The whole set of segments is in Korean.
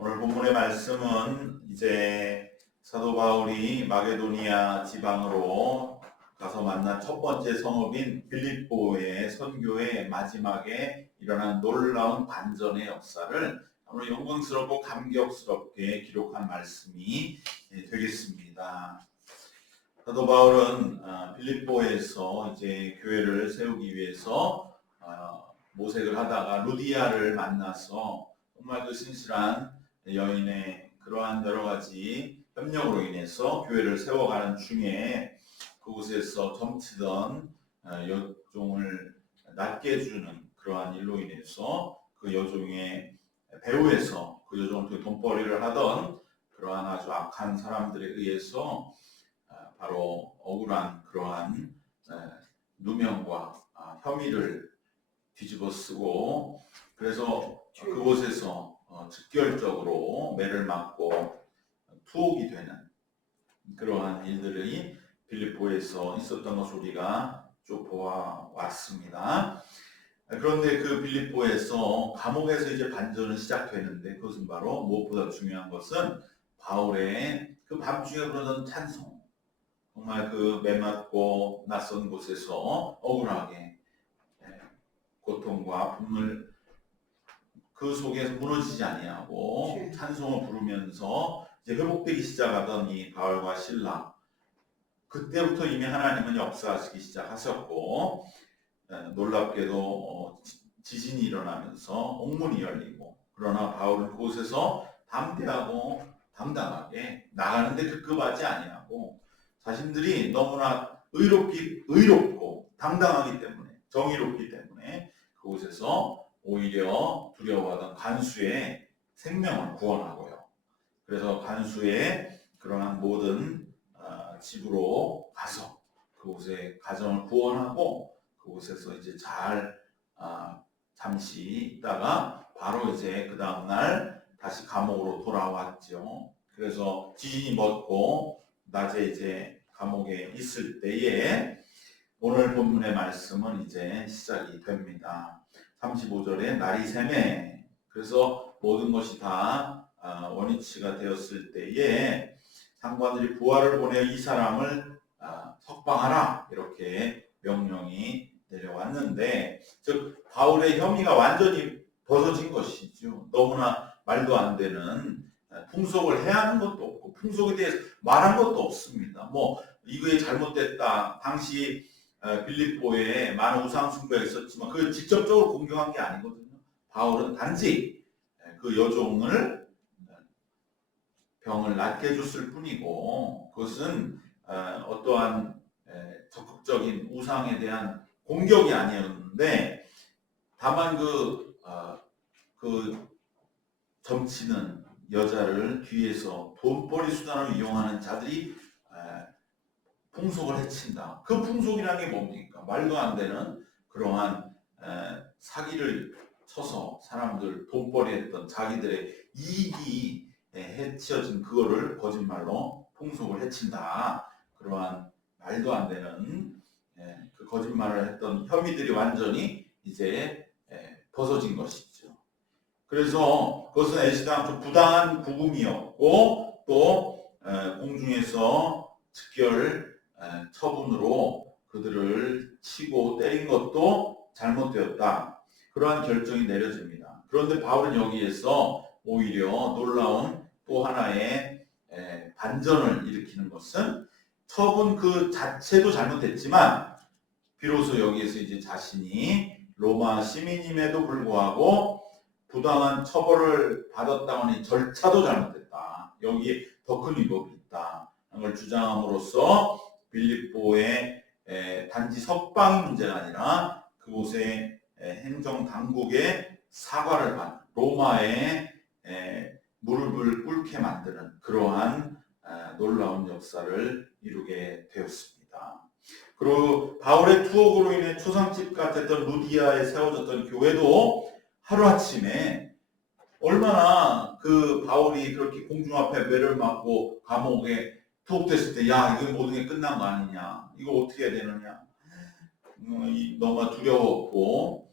오늘 본문의 말씀은 이제 사도 바울이 마게도니아 지방으로 가서 만난 첫 번째 성읍인 빌립보의 선교의 마지막에 일어난 놀라운 반전의 역사를 오늘 영광스럽고 감격스럽게 기록한 말씀이 되겠습니다. 사도 바울은 빌립보에서 이제 교회를 세우기 위해서 모색을 하다가 루디아를 만나서 정말 그 신실한 여인의 그러한 여러 가지 협력으로 인해서 교회를 세워가는 중에 그곳에서 점치던 여종을 낫게 해주는 그러한 일로 인해서 그 여종의 배후에서 그 여종을 통해 돈벌이를 하던 그러한 아주 악한 사람들에 의해서 바로 억울한 그러한 누명과 혐의를 뒤집어 쓰고 그래서 그곳에서 즉결적으로 매를 맞고 투옥이 되는 그러한 일들이 빌립보에서 있었던 것을 우리가 쭉 보아왔습니다. 그런데 그 빌립보에서 감옥에서 이제 반전은 시작되는데 그것은 바로 무엇보다 중요한 것은 바울의 그 밤중에 부르던 찬송, 정말 그 매맞고 낯선 곳에서 억울하게 고통과 아픔을 그 속에서 무너지지 아니하고 찬송을 부르면서 이제 회복되기 시작하던 이 바울과 실라, 그때부터 이미 하나님은 역사하시기 시작하셨고 놀랍게도 지진이 일어나면서 옥문이 열리고, 그러나 바울은 그곳에서 담대하고 당당하게 나가는데 급급하지 아니하고 자신들이 너무나 의롭고 당당하기 때문에, 정의롭기 때문에 그곳에서 오히려 두려워하던 간수의 생명을 구원하고요. 그래서 간수의 그러한 모든 집으로 가서 그곳에 가정을 구원하고 그곳에서 이제 잘 잠시 있다가 바로 이제 그 다음날 다시 감옥으로 돌아왔죠. 그래서 지진이 멎고 낮에 이제 감옥에 있을 때에 오늘 본문의 말씀은 이제 시작이 됩니다. 35절에 날이 새매, 그래서 모든 것이 다 원위치가 되었을 때에 상관들이 부하를 보내어 이 사람을 석방하라, 이렇게 명령이 내려왔는데, 즉 바울의 혐의가 완전히 벗어진 것이죠. 너무나 말도 안 되는 풍속을 해하는 것도 없고 풍속에 대해서 말한 것도 없습니다. 뭐 이거에 잘못됐다, 당시 빌립보에 많은 우상 숭배가 있었지만 그걸 직접적으로 공격한 게 아니거든요. 바울은 단지 그 여종을 병을 낫게 해줬을 뿐이고, 그것은 어떠한 적극적인 우상에 대한 공격이 아니었는데, 다만 그 점치는 여자를 뒤에서 돈벌이 수단을 이용하는 자들이 풍속을 해친다. 그 풍속이라는 게 뭡니까? 말도 안 되는 그러한 사기를 쳐서 사람들 돈벌이 했던 자기들의 이익이 해치어진 그거를 거짓말로 풍속을 해친다. 그러한 말도 안 되는 그 거짓말을 했던 혐의들이 완전히 이제 벗어진 것이죠. 그래서 그것은 애시당초 부당한 구금이었고 또 공중에서 즉결 처분으로 그들을 치고 때린 것도 잘못되었다. 그러한 결정이 내려집니다. 그런데 바울은 여기에서 오히려 놀라운 또 하나의 반전을 일으키는 것은, 처분 그 자체도 잘못됐지만 비로소 여기에서 이제 자신이 로마 시민임에도 불구하고 부당한 처벌을 받았다고 하는 절차도 잘못됐다. 여기에 더 큰 위법이 있다. 걸 주장함으로써 빌립보의 단지 석방의 문제가 아니라 그곳의 행정 당국의 사과를 받는, 로마의 무릎을 꿇게 만드는 그러한 놀라운 역사를 이루게 되었습니다. 그리고 바울의 투옥으로 인해 초상집 같았던 루디아에 세워졌던 교회도 하루아침에, 얼마나 그 바울이 그렇게 공중 앞에 매를 맞고 감옥에 투옥됐을 때, 야, 이거 모든 게 끝난 거 아니냐, 이거 어떻게 해야 되느냐, 너무 두려웠고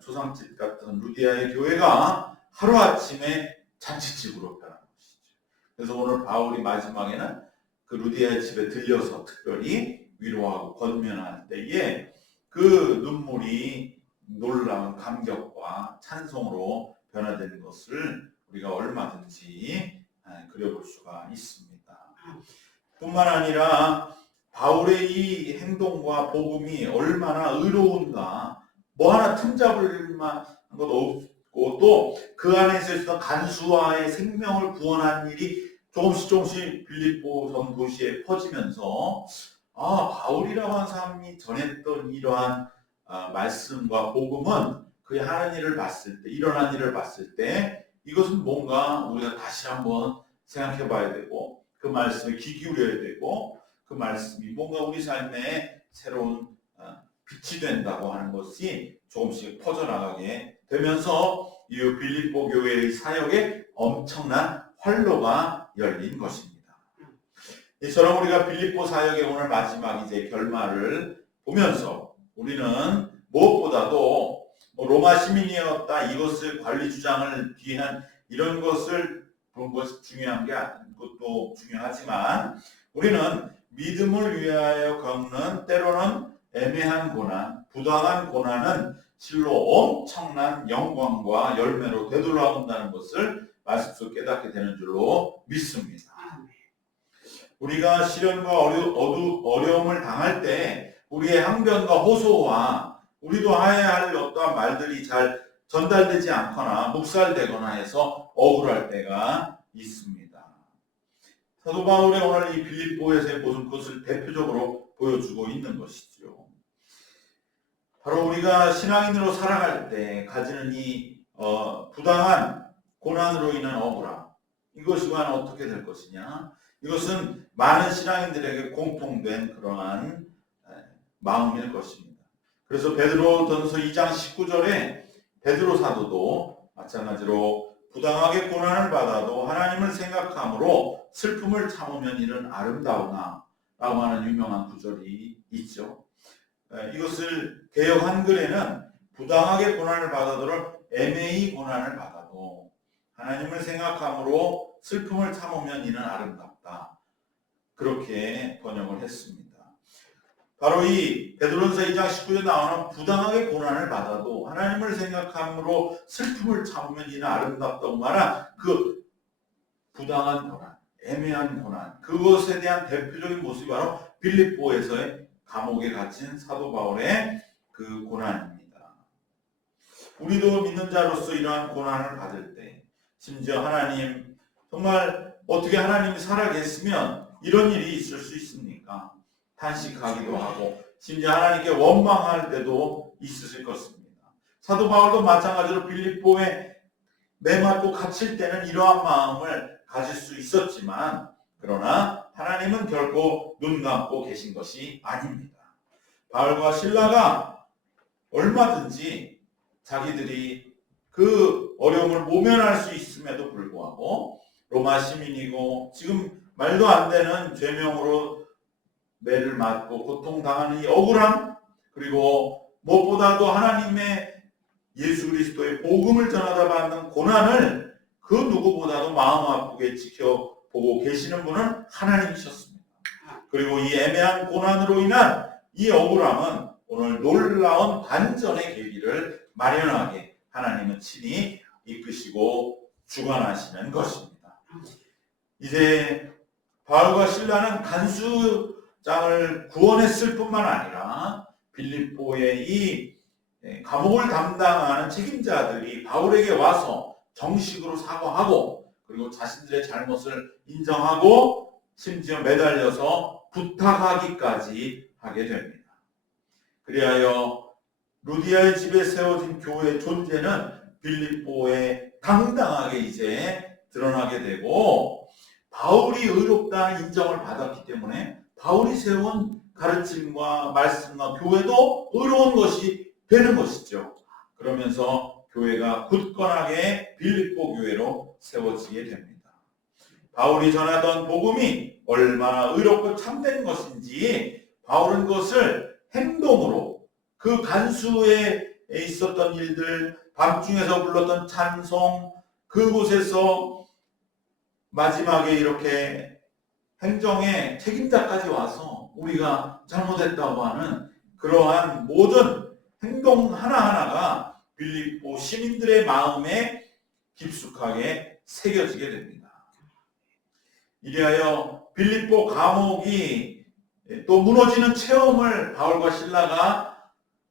초상집 같은 루디아의 교회가 하루아침에 잔치집으로 변한 것이죠. 그래서 오늘 바울이 마지막에는 그 루디아의 집에 들려서 특별히 위로하고 권면할 때에 그 눈물이 놀라운 감격과 찬송으로 변화되는 것을 우리가 얼마든지 그려볼 수가 있습니다. 뿐만 아니라 바울의 이 행동과 복음이 얼마나 의로운가, 뭐 하나 틈잡을 만한 것 없고 또 그 안에서 있었던 간수와의 생명을 구원한 일이 조금씩 빌립보 전 도시에 퍼지면서 바울이라고 하는 사람이 전했던 이러한 말씀과 복음은 그의 하는 일을 봤을 때, 일어난 일을 봤을 때 이것은 뭔가 우리가 다시 한번 생각해 봐야 되고 그 말씀에 귀 기울여야 되고 그 말씀이 뭔가 우리 삶에 새로운 빛이 된다고 하는 것이 조금씩 퍼져나가게 되면서 이 빌립보 교회의 사역에 엄청난 활로가 열린 것입니다. 이처럼 우리가 빌립보 사역의 오늘 마지막 이제 결말을 보면서 우리는 무엇보다도 로마 시민이었다 이것을 관리 주장을 위한 이런 것을 보는 것이 중요한 게 그것도 중요하지만 우리는 믿음을 위하여 겪는 때로는 애매한 고난, 부당한 고난은 실로 엄청난 영광과 열매로 되돌아온다는 것을 말씀 속 깨닫게 되는 줄로 믿습니다. 우리가 시련과 어려움을 당할 때 우리의 항변과 호소와 우리도 해야 할 어떠한 말들이 잘 전달되지 않거나 묵살되거나 해서 억울할 때가 있습니다. 사도 바울의 오늘 이 빌립보에서의 모습 그것을 대표적으로 보여주고 있는 것이죠. 바로 우리가 신앙인으로 살아갈 때 가지는 이 부당한 고난으로 인한 억울함, 이것이 과연 어떻게 될 것이냐? 이것은 많은 신앙인들에게 공통된 그러한 마음일 것입니다. 그래서 베드로전서 2장 19절에 베드로 사도도 마찬가지로 부당하게 고난을 받아도 하나님을 생각함으로 슬픔을 참으면 이는 아름다우나 라고 하는 유명한 구절이 있죠. 이것을 개역 한글에는 부당하게 고난을 받아도 애매히 고난을 받아도 하나님을 생각함으로 슬픔을 참으면 이는 아름답다. 그렇게 번역을 했습니다. 바로 이 베드로전서 2장 19절에 나오는 부당하게 고난을 받아도 하나님을 생각함으로 슬픔을 참으면 이는 아름답다고 말한 그 부당한 고난, 애매한 고난, 그것에 대한 대표적인 모습이 바로 빌립보에서의 감옥에 갇힌 사도 바울의 그 고난입니다. 우리도 믿는 자로서 이러한 고난을 받을 때 심지어 하나님 정말 어떻게 하나님이 살아계시면 이런 일이 있을 수 있습니까? 탄식하기도 하고 심지어 하나님께 원망할 때도 있으실 것입니다. 사도 바울도 마찬가지로 빌립보에 매맞고 갇힐 때는 이러한 마음을 가질 수 있었지만 그러나 하나님은 결코 눈 감고 계신 것이 아닙니다. 바울과 실라가 얼마든지 자기들이 그 어려움을 모면할 수 있음에도 불구하고 로마 시민이고 지금 말도 안 되는 죄명으로 매를 맞고 고통당하는 이 억울함, 그리고 무엇보다도 하나님의 예수 그리스도의 복음을 전하다 받는 고난을 그 누구보다도 마음 아프게 지켜보고 계시는 분은 하나님이셨습니다. 그리고 이 애매한 고난으로 인한 이 억울함은 오늘 놀라운 반전의 계기를 마련하게 하나님은 친히 이끄시고 주관하시는 것입니다. 이제 바울과 실라는 간수장을 구원했을 뿐만 아니라 빌립보의 이 감옥을 담당하는 책임자들이 바울에게 와서 정식으로 사과하고 그리고 자신들의 잘못을 인정하고 심지어 매달려서 부탁하기까지 하게 됩니다. 그리하여 루디아의 집에 세워진 교회의 존재는 빌립보에 당당하게 이제 드러나게 되고 바울이 의롭다는 인정을 받았기 때문에 바울이 세운 가르침과 말씀과 교회도 의로운 것이 되는 것이죠. 그러면서 교회가 굳건하게 빌립보 교회로 세워지게 됩니다. 바울이 전하던 복음이 얼마나 의롭고 참된 것인지 바울은 그것을 행동으로 그 간수에 있었던 일들, 밤중에서 불렀던 찬송, 그곳에서 마지막에 이렇게 행정의 책임자까지 와서 우리가 잘못했다고 하는 그러한 모든 행동 하나하나가 빌립보 시민들의 마음에 깊숙하게 새겨지게 됩니다. 이리하여 빌립보 감옥이 또 무너지는 체험을 바울과 실라가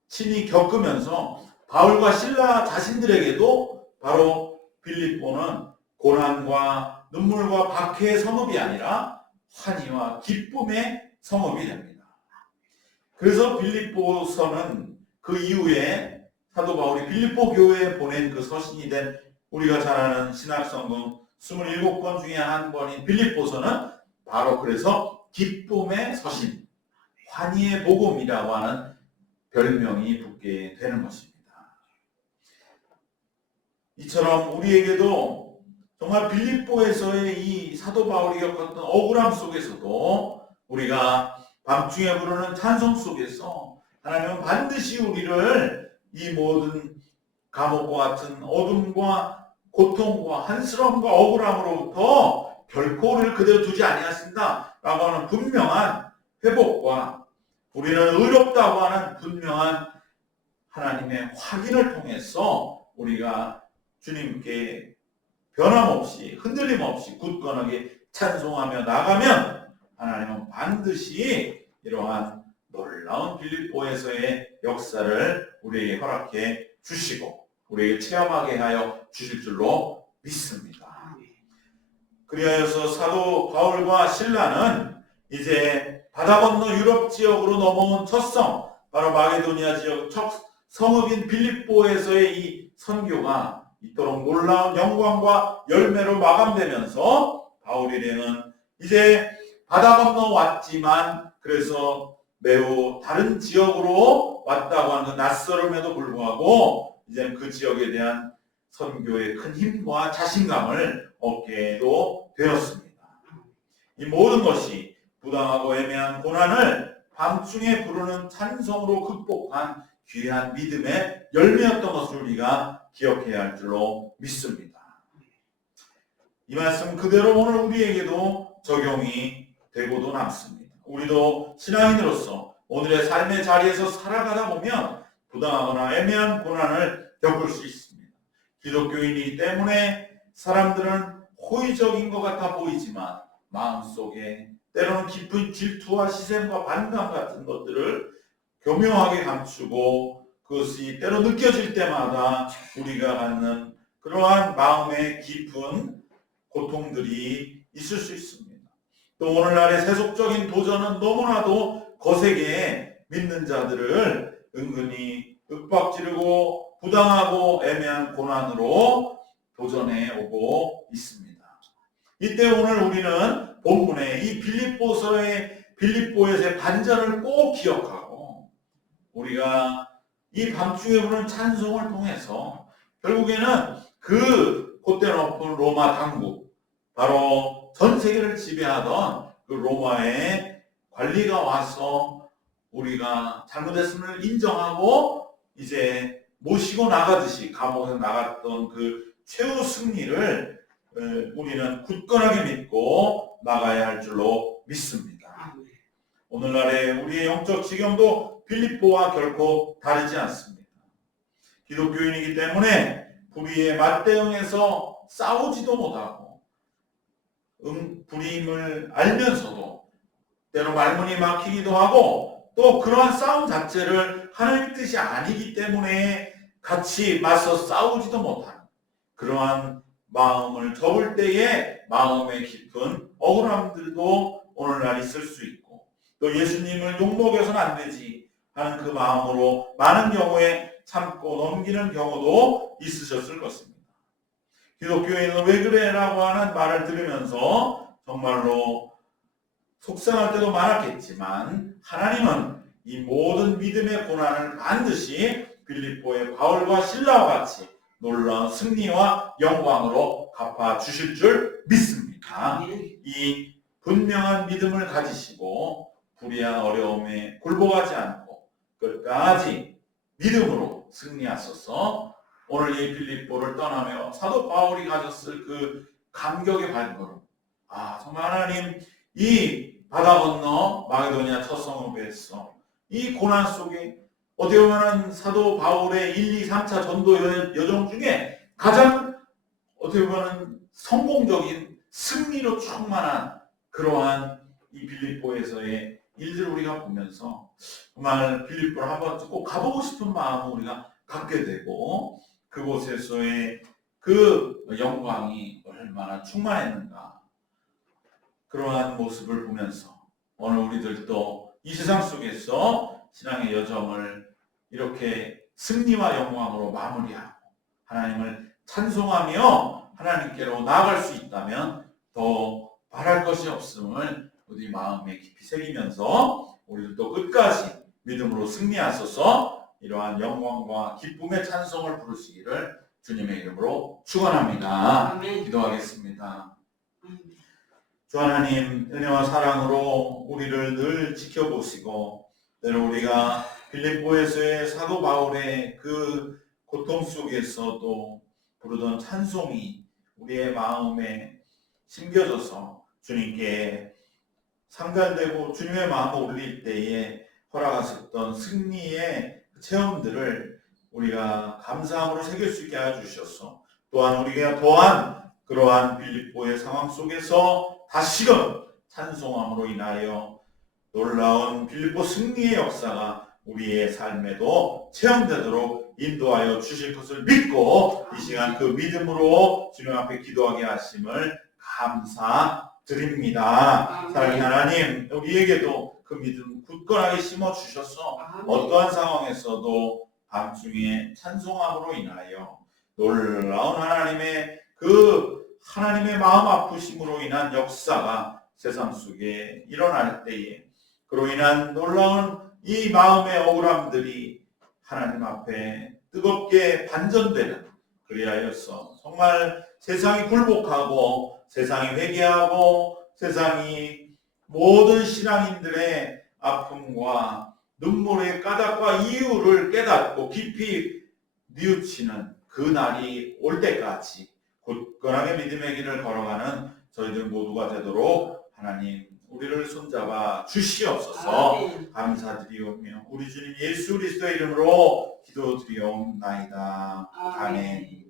친히 겪으면서 바울과 실라 자신들에게도 바로 빌립보는 고난과 눈물과 박해의 성읍이 아니라 환희와 기쁨의 성읍이 됩니다. 그래서 빌립보서는 그 이후에 사도 바울이 빌립보 교회에 보낸 그 서신이 된 우리가 잘 아는 신약성경 27권 중에 한 권인 빌립보서는 바로 그래서 기쁨의 서신, 환희의 복음이라고 하는 별명이 붙게 되는 것입니다. 이처럼 우리에게도 정말 빌립보에서의 이 사도 바울이 겪었던 억울함 속에서도 우리가 밤중에 부르는 찬송 속에서 하나님은 반드시 우리를 이 모든 감옥과 같은 어둠과 고통과 한스러움과 억울함으로부터 결코 우리를 그대로 두지 아니하신다 라고 하는 분명한 회복과 우리는 의롭다고 하는 분명한 하나님의 확인을 통해서 우리가 주님께 변함없이 흔들림 없이 굳건하게 찬송하며 나가면 하나님은 반드시 이러한 놀라운 빌립보에서의 역사를 우리에게 허락해 주시고 우리에게 체험하게 하여 주실 줄로 믿습니다. 그리하여서 사도 바울과 실라는 이제 바다 건너 유럽 지역으로 넘어온 첫 성, 바로 마게도니아 지역 첫 성읍인 빌립보에서의 이 선교가 이토록 놀라운 영광과 열매로 마감되면서 바울 일행은 이제 바다 건너 왔지만 그래서 매우 다른 지역으로 왔다고 하는 그 낯설음에도 불구하고 이제 그 지역에 대한 선교의 큰 힘과 자신감을 얻게도 되었습니다. 이 모든 것이 부당하고 애매한 고난을 밤중에 부르는 찬송으로 극복한 귀한 믿음의 열매였던 것을 우리가 기억해야 할 줄로 믿습니다. 이 말씀 그대로 오늘 우리에게도 적용이 되고도 남습니다. 우리도 신앙인으로서 오늘의 삶의 자리에서 살아가다 보면 부당하거나 애매한 고난을 겪을 수 있습니다. 기독교인이기 때문에 사람들은 호의적인 것 같아 보이지만 마음속에 때로는 깊은 질투와 시샘과 반감 같은 것들을 교묘하게 감추고 그것이 때로 느껴질 때마다 우리가 갖는 그러한 마음의 깊은 고통들이 있을 수 있습니다. 또 오늘날의 세속적인 도전은 너무나도 거세게 믿는 자들을 은근히 윽박지르고 부당하고 애매한 고난으로 도전해 오고 있습니다. 이때 오늘 우리는 본문의 이 빌립보에서의 반전을 꼭 기억하고 우리가 이 밤중에 부르는 찬송을 통해서 결국에는 그 콧대 높은 로마 당국, 바로 전 세계를 지배하던 그 로마의 관리가 와서 우리가 잘못했음을 인정하고 이제 모시고 나가듯이 감옥에서 나갔던 그 최후 승리를 우리는 굳건하게 믿고 나가야 할 줄로 믿습니다. 오늘날의 우리의 영적 지경도 빌립보와 결코 다르지 않습니다. 기독교인이기 때문에 불의에 맞대응해서 싸우지도 못하고 불의임을 알면서도 때로 말문이 막히기도 하고 또 그러한 싸움 자체를 하나님의 뜻이 아니기 때문에 같이 맞서 싸우지도 못하는 그러한 마음을 접을 때에 마음의 깊은 억울함들도 오늘날 있을 수 있고 또 예수님을 욕먹여서는 안 되지 하는 그 마음으로 많은 경우에 참고 넘기는 경우도 있으셨을 것입니다. 기독교인은 왜 그래? 라고 하는 말을 들으면서 정말로 속상할 때도 많았겠지만 하나님은 이 모든 믿음의 고난을 반드시 빌립보의 바울과 실라와 같이 놀라운 승리와 영광으로 갚아주실 줄 믿습니다. 이 분명한 믿음을 가지시고 불의한 어려움에 굴복하지 않고 끝까지 믿음으로 승리하소서. 오늘 이 빌립보를 떠나며 사도 바울이 가졌을 그 감격의 발걸음, 정말 하나님 이 바다 건너 마게도니아 첫 성읍에서 이 고난 속에 어떻게 보면 사도 바울의 1, 2, 3차 전도 여정 중에 가장 어떻게 보면 성공적인 승리로 충만한 그러한 이 빌립보에서의 일들을 우리가 보면서 정말 빌립보를 한번 꼭 가보고 싶은 마음을 우리가 갖게 되고 그곳에서의 그 영광이 얼마나 충만했는가 그러한 모습을 보면서 오늘 우리들도 이 세상 속에서 신앙의 여정을 이렇게 승리와 영광으로 마무리하고 하나님을 찬송하며 하나님께로 나아갈 수 있다면 더 바랄 것이 없음을 우리 마음에 깊이 새기면서 우리들도 끝까지 믿음으로 승리하소서 이러한 영광과 기쁨의 찬송을 부르시기를 주님의 이름으로 축원합니다. 아멘. 기도하겠습니다. 주 하나님 은혜와 사랑으로 우리를 늘 지켜보시고 때로 우리가 빌립보에서의 사도 바울의 그 고통 속에서도 부르던 찬송이 우리의 마음에 심겨져서 주님께 상달되고 주님의 마음을 올릴 때에 허락하셨던 승리의 체험들을 우리가 감사함으로 새길 수 있게 하여 주셔서 또한 우리가 또한 그러한 빌립보의 상황 속에서 다시금 찬송함으로 인하여 놀라운 빌립보 승리의 역사가 우리의 삶에도 체험되도록 인도하여 주실 것을 믿고 이 시간 그 믿음으로 주님 앞에 기도하게 하심을 감사드립니다. 사랑하는 하나님, 우리에게도 그 믿음 굳건하게 심어주셔서 어떠한 상황에서도 밤중에 찬송함으로 인하여 놀라운 하나님의 마음 아프심으로 인한 역사가 세상 속에 일어날 때에 그로 인한 놀라운 이 마음의 억울함들이 하나님 앞에 뜨겁게 반전되는 그리하여서 정말 세상이 굴복하고 세상이 회개하고 세상이 모든 신앙인들의 아픔과 눈물의 까닭과 이유를 깨닫고 깊이 뉘우치는 그 날이 올 때까지 굳건하게 믿음의 길을 걸어가는 저희들 모두가 되도록 하나님 우리를 손잡아 주시옵소서. 감사드리오며 우리 주님 예수 그리스도의 이름으로 기도드리옵나이다. 아멘.